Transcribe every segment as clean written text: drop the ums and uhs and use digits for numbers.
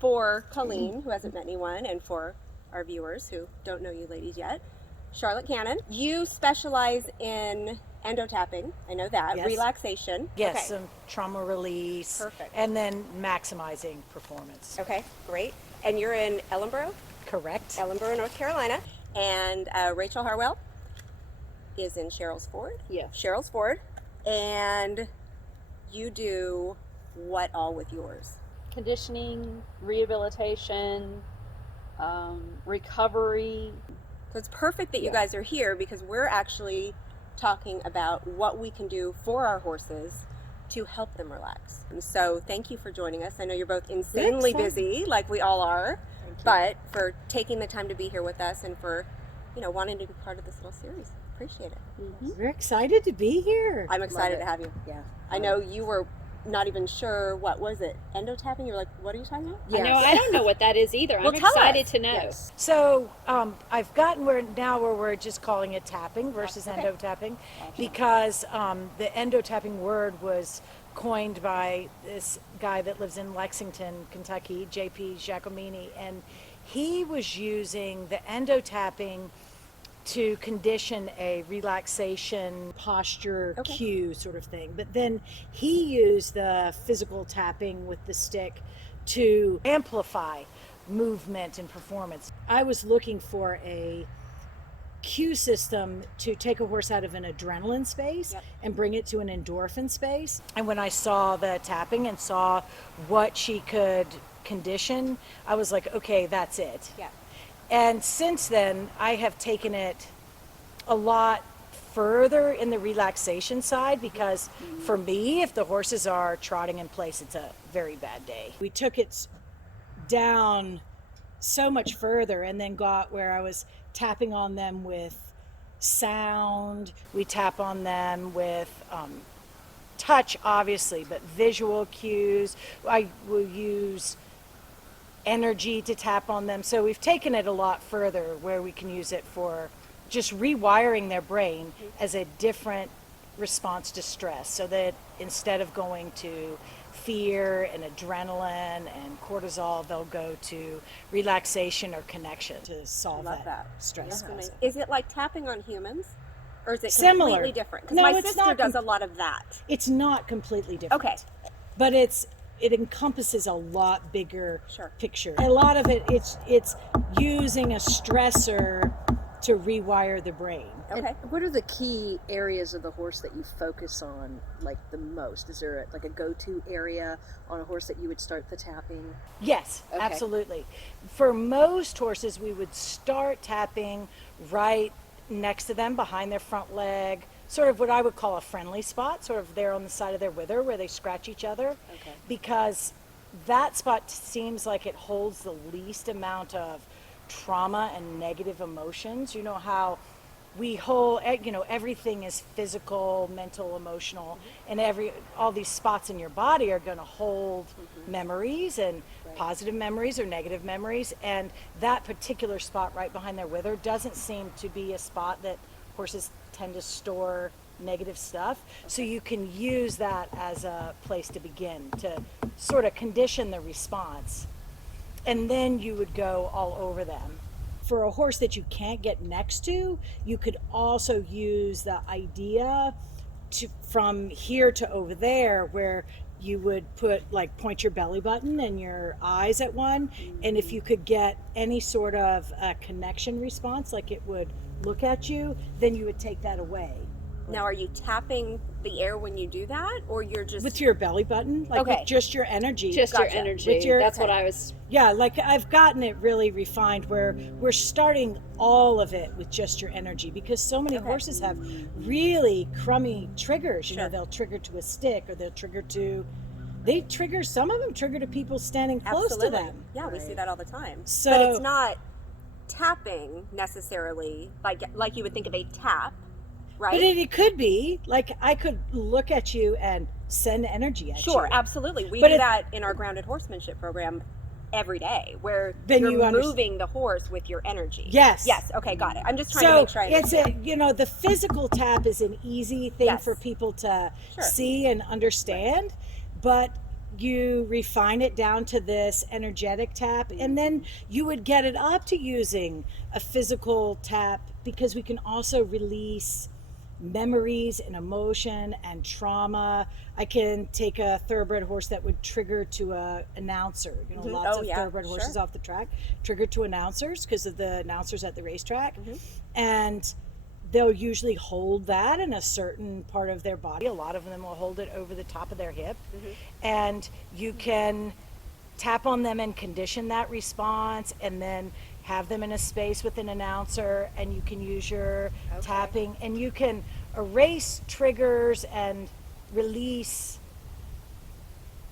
for Colleen, who hasn't met anyone, and for our viewers who don't know you ladies yet, Charlotte Cannon, you specialize in endotaping. I know that. Yes. Relaxation. Yes, Okay. some trauma release. Perfect. And then maximizing performance. Okay, great. And you're in Ellenboro, Correct. North Carolina. And Rachel Harwell is in Cheryl's Ford. Yeah. Cheryl's Ford. And you do what all with yours? Conditioning, rehabilitation, recovery. So it's perfect that you guys are here because we're actually talking about what we can do for our horses to help them relax. And so thank you for joining us. I know you're both insanely busy, like we all are, but for taking the time to be here with us and for, wanting to be part of this little series. Appreciate it. Mm-hmm. We're excited to be here. I'm excited to have you. Yeah. I know you were not even sure, what was it? Endotapping? You're like, what are you talking about? I know, I don't know what that is either. Well, I'm tell excited us. to know. Yes. So I've gotten where we're just calling it tapping versus endotapping because the endotapping word was coined by this guy that lives in Lexington, Kentucky, J.P. Giacomini, and he was using the endotapping to condition a relaxation posture cue sort of thing. But then he used the physical tapping with the stick to amplify movement and performance. I was looking for a cue system to take a horse out of an adrenaline space and bring it to an endorphin space. And when I saw the tapping and saw what she could condition, I was like, okay, that's it. Yeah. And since then, I have taken it a lot further in the relaxation side because for me, if the horses are trotting in place, it's a very bad day. We took it down so much further and then got where I was tapping on them with sound. We tap on them with touch, obviously, but visual cues. I will use energy to tap on them. So we've taken it a lot further where we can use it for just rewiring their brain as a different response to stress, so that instead of going to fear and adrenaline and cortisol, they'll go to relaxation or connection to solve that stress. Is it like tapping on humans? Or is it Similar. completely different? Because No, my it's sister not does a lot of that. It's not completely different. Okay. But it encompasses a lot bigger Sure. picture. A lot of it's using a stressor to rewire the brain. Okay. And what are the key areas of the horse that you focus on like the most? Is there like a go-to area on a horse that you would start the tapping? Yes, Okay. absolutely. For most horses, we would start tapping right next to them, behind their front leg, sort of what I would call a friendly spot, sort of there on the side of their wither where they scratch each other. Okay. Because that spot seems like it holds the least amount of trauma and negative emotions. You know how we hold, everything is physical, mental, emotional, and all these spots in your body are going to hold memories and positive memories or negative memories, and that particular spot right behind their wither doesn't seem to be a spot that horses tend to store negative stuff. So you can use that as a place to begin to sort of condition the response, and then you would go all over them. For a horse that you can't get next to, you could also use the idea from here to over there, where you would point your belly button and your eyes at one, and if you could get any sort of a connection response, like it would look at you, then you would take that away. Now, are you tapping the air when you do that, or you're just With your belly button, with just your energy. Just Gotcha. your energy. That's what I was. Yeah, I've gotten it really refined where we're starting all of it with just your energy, because so many horses have really crummy triggers. You know, they'll trigger to a stick, or some of them trigger to people standing close to them. Yeah, we see that all the time. So- but it's not tapping necessarily like you would think of a tap, right? But it could be, I could look at you and send energy at you. Sure, absolutely. We But do that in our grounded horsemanship program every day, where you're moving the horse with your energy. Yes. Okay, got it. I'm just trying to make sure I understand. The physical tap is an easy thing Yes. for people to Sure. see and understand, but you refine it down to this energetic tap, and then you would get it up to using a physical tap, because we can also release memories and emotion and trauma. I can take a thoroughbred horse that would trigger to a announcer. You know, lots of thoroughbred horses off the track trigger to announcers because of the announcers at the racetrack, and they'll usually hold that in a certain part of their body. A lot of them will hold it over the top of their hip, and you can tap on them and condition that response, and then have them in a space with an announcer, and you can use your tapping, and you can erase triggers and release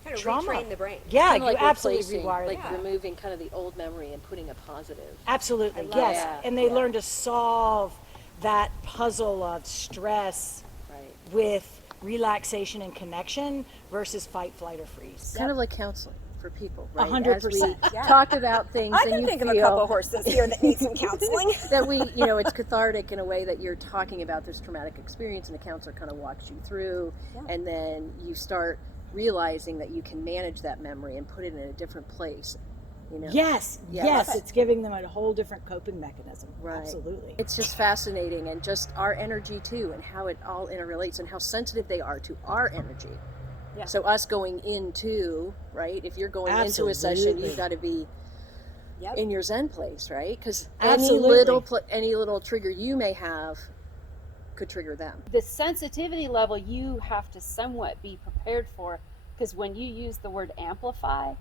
Kind of trauma. retrain the brain. Yeah, Kinda you like absolutely replacing, rewire like them. removing kind of the old memory and putting a positive. Absolutely, I love yes. that. And they Yeah. learn to solve that puzzle of stress Right. with relaxation and connection versus fight, flight, or freeze. Kind of like counseling for people, right? 100%. As we talk about things, I and can you think feel of a couple horses here that need some counseling. that we, you know, it's cathartic in a way that you're talking about this traumatic experience, and the counselor kind of walks you through, and then you start realizing that you can manage that memory and put it in a different place. You know? Yes, Yeah. yes, it's giving them a whole different coping mechanism. Right. Absolutely. It's just fascinating, and just our energy too, and how it all interrelates, and how sensitive they are to our energy. Yeah. So us going into, right, if you're going into a session, Absolutely. you've got to be Yep. in your Zen place, right? Because Absolutely. any little trigger you may have could trigger them. The sensitivity level you have to somewhat be prepared for, because when you use the word amplify,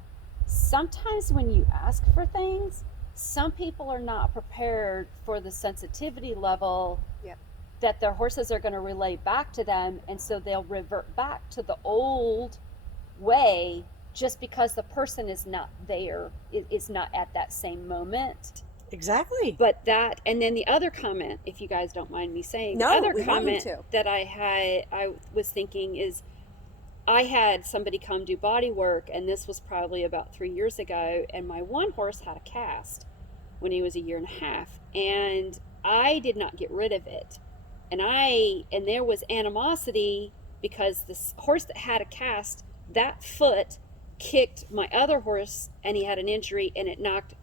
sometimes when you ask for things, some people are not prepared for the sensitivity level that their horses are going to relay back to them, and so they'll revert back to the old way just because the person is not there, is not at that same moment. Exactly. But that, and then the other comment, if you guys don't mind me saying, No, the other we want you comment to. that I was thinking is, I had somebody come do body work, and this was probably about 3 years ago, and my one horse had a cast when he was 1.5 years, and I did not get rid of it. And there was animosity because this horse that had a cast, that foot kicked my other horse, and he had an injury, and it knocked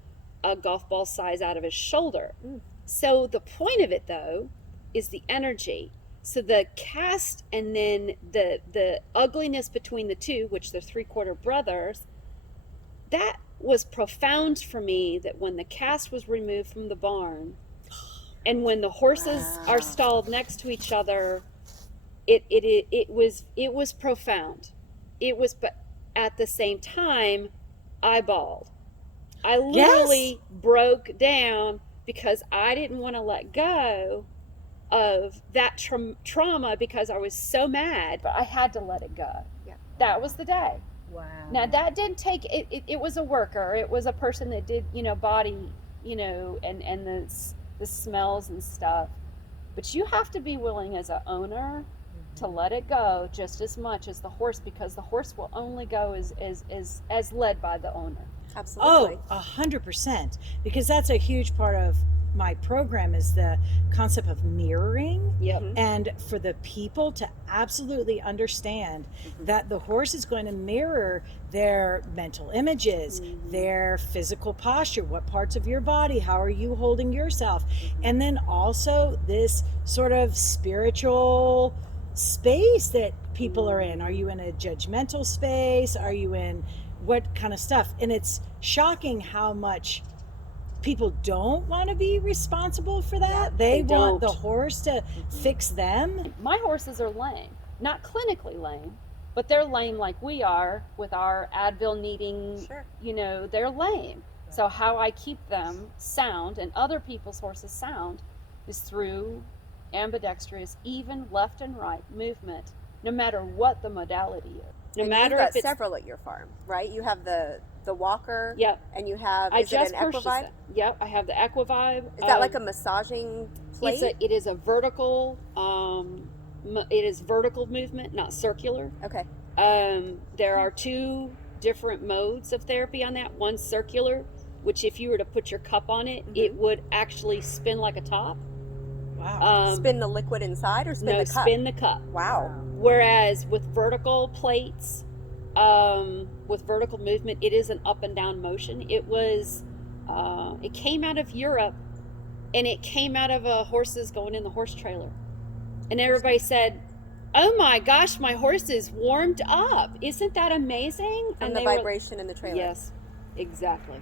a golf ball size out of his shoulder. So the point of it, though, is the energy. So the cast, and then the ugliness between the two, which they're 3/4 brothers, that was profound for me, that when the cast was removed from the barn, and when the horses are stalled next to each other, it was profound. It was, but at the same time, I bawled. I literally broke down because I didn't want to let go of that trauma because I was so mad, but I had to let it go. Yeah. That was the day. Wow. Now that didn't take it. It was a worker. It was a person that did, body, and the smells and stuff. But you have to be willing as an owner to let it go just as much as the horse, because the horse will only go as led by the owner. Absolutely. Oh, 100%. Because that's a huge part of my program, is the concept of mirroring. Yep. And for the people to absolutely understand that the horse is going to mirror their mental images, their physical posture, what parts of your body, how are you holding yourself, and then also this sort of spiritual space that people are in. Are you in a judgmental space? Are you in what kind of stuff? And it's shocking how much people don't want to be responsible for that. They want the horse to fix them. My horses are lame, not clinically lame, but they're lame like we are with our Advil needing, they're lame. So how I keep them sound and other people's horses sound is through ambidextrous, even left and right movement, no matter what the modality is. No And matter you've got if it's several at your farm, right? You have the walker. Yep. And you have, I is it just an purchased Equivibe? it. Yep, I have the Equivibe. Is that like a massaging plate? It is a vertical. It is vertical movement, not circular. Okay. There are 2 different modes of therapy on that. One circular, which if you were to put your cup on it, it would actually spin like a top. Wow. Spin the liquid inside or spin No, the cup? spin the cup. Wow. Whereas with vertical plates, with vertical movement, it is an up and down motion. It came out of Europe, and it came out of horses going in the horse trailer. And everybody said, "Oh my gosh, my horse is warmed up. Isn't that amazing?" From and the they were, vibration in the trailer. yes, exactly.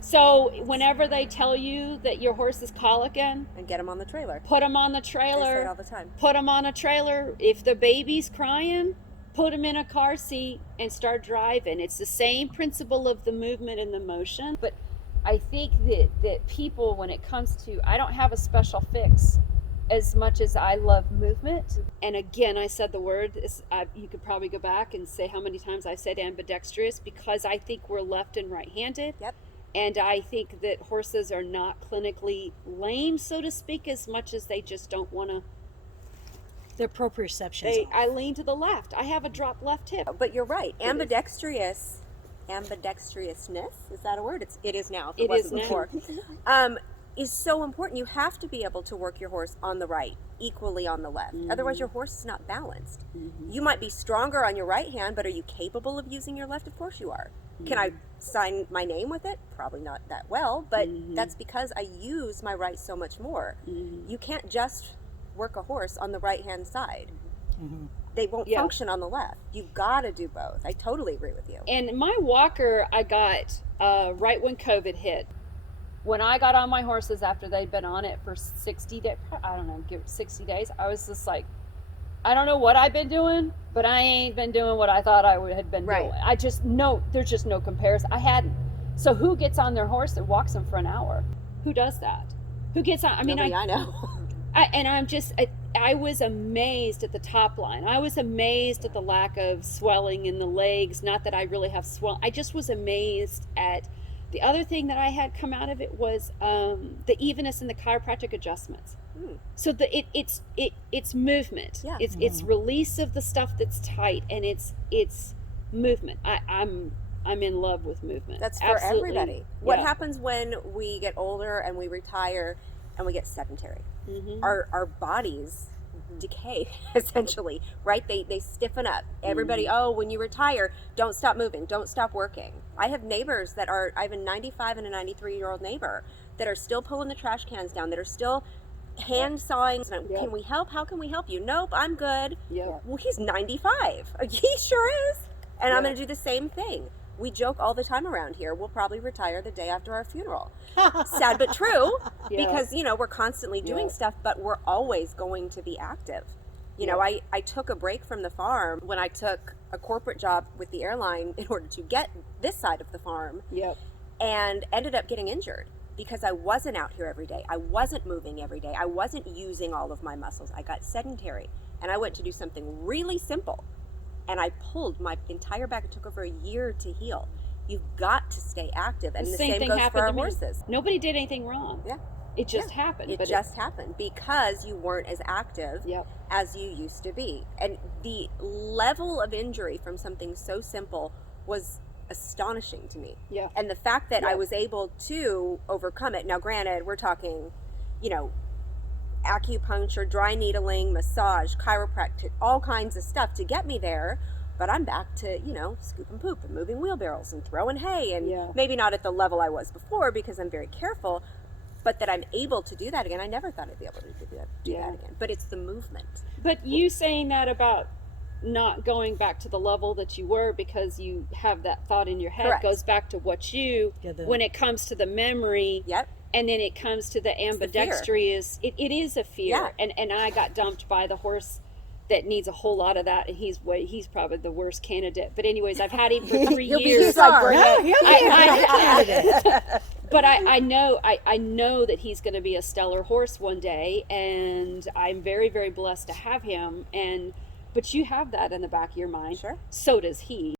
So whenever they tell you that your horse is colicking, And get them on the trailer. put them on the I say it trailer. all the time. Put them on a trailer. If the baby's crying, put them in a car seat and start driving. It's the same principle of the movement and the motion. But I think that people, when it comes to, I don't have a special fix as much as I love movement. And again, I said the word, you could probably go back and say how many times I said ambidextrous, because I think we're left and right-handed. Yep. And I think that horses are not clinically lame, so to speak, as much as they just don't want to. Their proprioception's off. I lean to the left. I have a drop left hip. But you're right. It is. Ambidextrousness, is that a word? It is now. If It it wasn't is now. before. Is so important. You have to be able to work your horse on the right, equally on the left. Otherwise, your horse is not balanced. You might be stronger on your right hand, but are you capable of using your left? Of course you are. Can I sign my name with it? Probably not that well, but that's because I use my right so much more. You can't just work a horse on the right hand side. They won't function on the left. You've got to do both. I totally agree with you. And my walker, I got right when COVID hit. When I got on my horses after they'd been on it for 60 days, I don't know, 60 days, I was just like, I don't know what I've been doing, but I ain't been doing what I thought I had been doing. I just know there's just no comparison. I hadn't. So who gets on their horse and walks them for an hour? Who does that? Who gets on? I mean, Nobody I know. I was amazed at the top line. I was amazed at the lack of swelling in the legs. Not that I really have swell. I just was amazed at the other thing that I had come out of it was the evenness in the chiropractic adjustments. So it's movement. Yeah. It's release of the stuff that's tight, and it's movement. I'm in love with movement. That's for Absolutely. everybody. What Yeah. happens when we get older and we retire and we get sedentary? Our bodies decay, essentially, right? They stiffen up. Everybody, when you retire, don't stop moving, don't stop working. I have neighbors I have a 95 and a 93-year-old neighbor that are still pulling the trash cans down, that are still hand sawing. Can we help? How can we help you? Nope, I'm good. Well, he's 95. He sure is. And I'm going to do the same thing. We joke all the time around here. We'll probably retire the day after our funeral. Sad but true, because, we're constantly doing stuff, but we're always going to be active. I took a break from the farm when I took a corporate job with the airline in order to get this side of the farm. And ended up getting injured because I wasn't out here every day. I wasn't moving every day. I wasn't using all of my muscles. I got sedentary, and I went to do something really simple. And I pulled my entire back. It took over a year to heal. You've got to stay active. And the same thing goes happened for our to me. horses. Nobody did anything wrong. Yeah. It just happened. It just happened because you weren't as active Yep. as you used to be. And the level of injury from something so simple was astonishing to me. Yeah. And the fact that I Yeah. was able to overcome it. Now, granted, we're talking, acupuncture, dry needling, massage, chiropractic, all kinds of stuff to get me there. But I'm back to, scoop and poop and moving wheelbarrows and throwing hay, and maybe not at the level I was before because I'm very careful, but that I'm able to do that again. I never thought I'd be able to do that again. But it's the movement. But you saying that about not going back to the level that you were because you have that thought in your head Correct. goes back to what when it comes to the memory. Yep. And then it comes to the ambidextrous, it is a fear. Yeah. And I got dumped by the horse that needs a whole lot of that, and he's probably the worst candidate. But anyways, I've had him for 3 You'll be years. sorry. But I know that he's going to be a stellar horse one day, and I'm very, very blessed to have him. But you have that in the back of your mind. Sure. So does he.